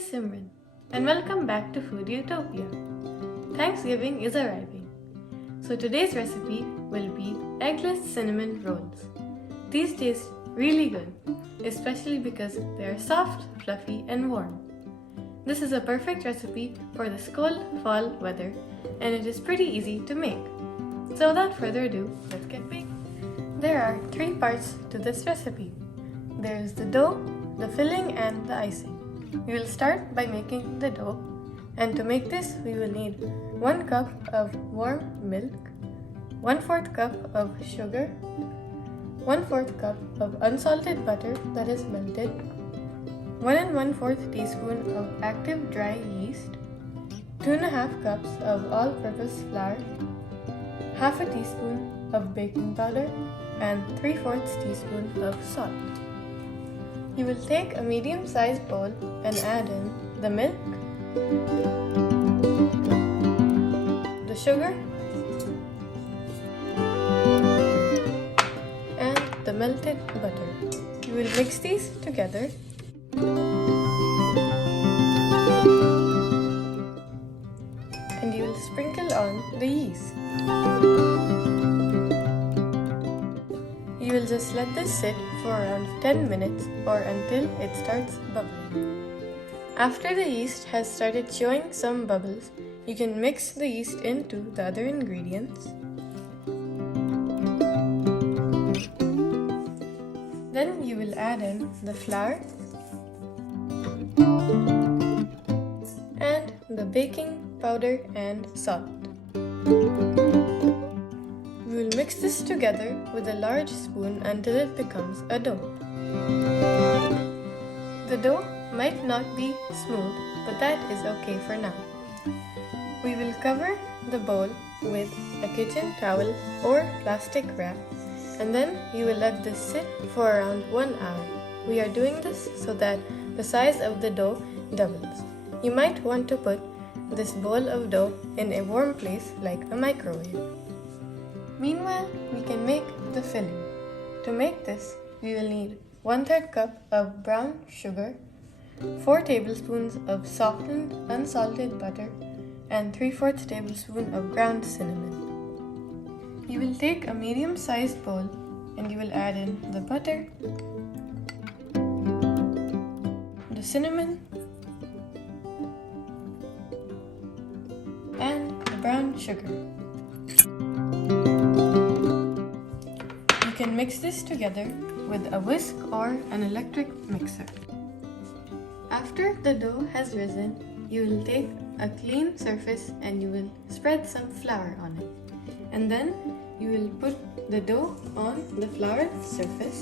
is Simran, and welcome back to Food Utopia. Thanksgiving is arriving, so today's recipe will be eggless cinnamon rolls. These taste really good, especially because they are soft, fluffy, and warm. This is a perfect recipe for this cold fall weather, and it is pretty easy to make. So without further ado, let's get baking. There are 3 parts to this recipe. There is the dough, the filling, and the icing. We will start by making the dough, and to make this we will need 1 cup of warm milk, 1/4 cup of sugar, 1/4 cup of unsalted butter that is melted, 1 1/4 teaspoon of active dry yeast, 2.5 cups of all-purpose flour, half a teaspoon of baking powder, and 3/4 teaspoon of salt. You will take a medium-sized bowl and add in the milk, the sugar, and the melted butter. You will mix these together. And you will sprinkle on the yeast. You will just let this sit for around 10 minutes or until it starts bubbling. After the yeast has started showing some bubbles, you can mix the yeast into the other ingredients. Then you will add in the flour and the baking powder and salt. We will mix this together with a large spoon until it becomes a dough. The dough might not be smooth, but that is okay for now. We will cover the bowl with a kitchen towel or plastic wrap, and then you will let this sit for around 1 hour. We are doing this so that the size of the dough doubles. You might want to put this bowl of dough in a warm place like a microwave. Meanwhile, we can make the filling. To make this, we will need 1/3 cup of brown sugar, 4 tablespoons of softened unsalted butter, and 3/4 tablespoon of ground cinnamon. You will take a medium-sized bowl and you will add in the butter, the cinnamon, and the brown sugar. You can mix this together with a whisk or an electric mixer. After the dough has risen, you will take a clean surface and you will spread some flour on it. And then you will put the dough on the floured surface.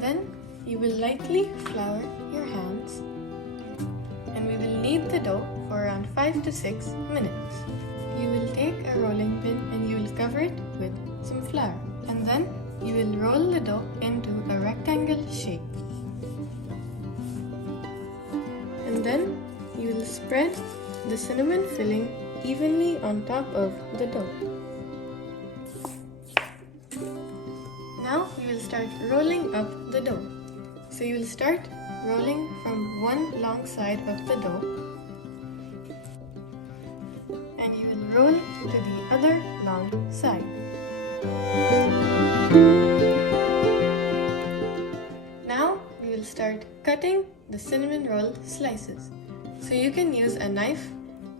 Then you will lightly flour your hands, and we will knead the dough for around 5 to 6 minutes. You will take a rolling pin and you will cover it with some flour, and then you will roll the dough into a rectangle shape. And then you will spread the cinnamon filling evenly on top of the dough. Now you will start rolling up the dough. So you will start rolling from one long side of the dough, and you will roll to the other long side. Now we will start cutting the cinnamon roll slices. So you can use a knife.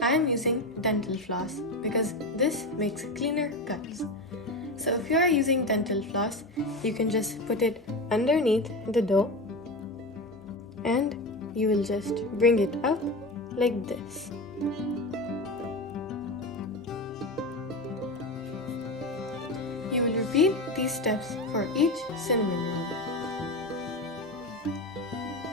I am using dental floss because this makes cleaner cuts. So if you are using dental floss, you can just put it underneath the dough and you will just bring it up like this. You will repeat these steps for each cinnamon roll.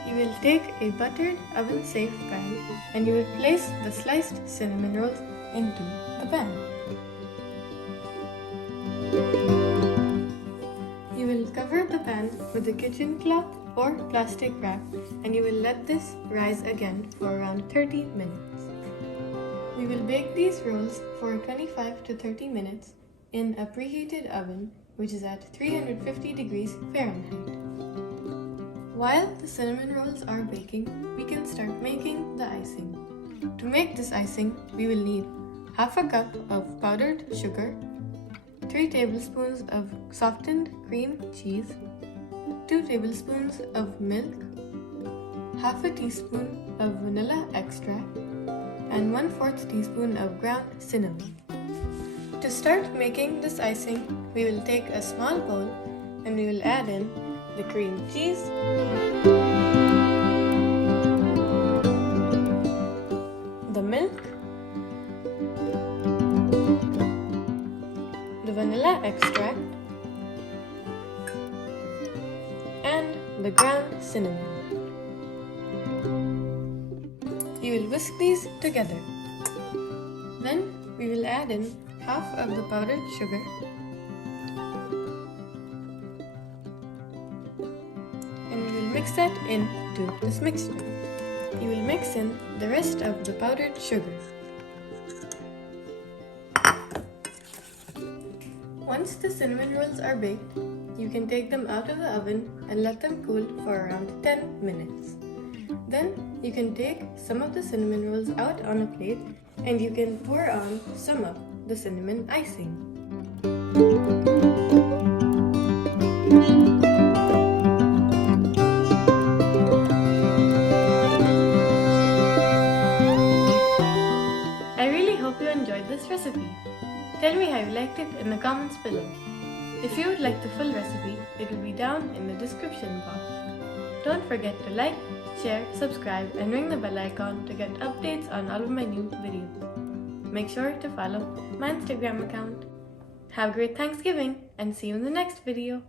You will take a buttered oven-safe pan and you will place the sliced cinnamon rolls into the pan. You will cover the pan with a kitchen cloth or plastic wrap, and you will let this rise again for around 30 minutes. We will bake these rolls for 25 to 30 minutes in a preheated oven, which is at 350 degrees Fahrenheit. While the cinnamon rolls are baking, we can start making the icing. To make this icing, we will need half a cup of powdered sugar, 3 tablespoons of softened cream cheese, 2 tablespoons of milk, half a teaspoon of vanilla extract, and 1/4 teaspoon of ground cinnamon. To start making this icing, we will take a small bowl and we will add in the cream cheese, the milk, the vanilla extract, and the ground cinnamon. You will whisk these together. Then we will add in half of the powdered sugar and we will mix that into this mixture. You will mix in the rest of the powdered sugar. Once the cinnamon rolls are baked, you can take them out of the oven and let them cool for around 10 minutes. Then you can take some of the cinnamon rolls out on a plate and you can pour on some of the cinnamon icing. I really hope you enjoyed this recipe. Tell me how you liked it in the comments below. If you would like the full recipe, it will be down in the description box. Don't forget to like, share, subscribe and ring the bell icon to get updates on all of my new videos. Make sure to follow my Instagram account. Have a great Thanksgiving and see you in the next video.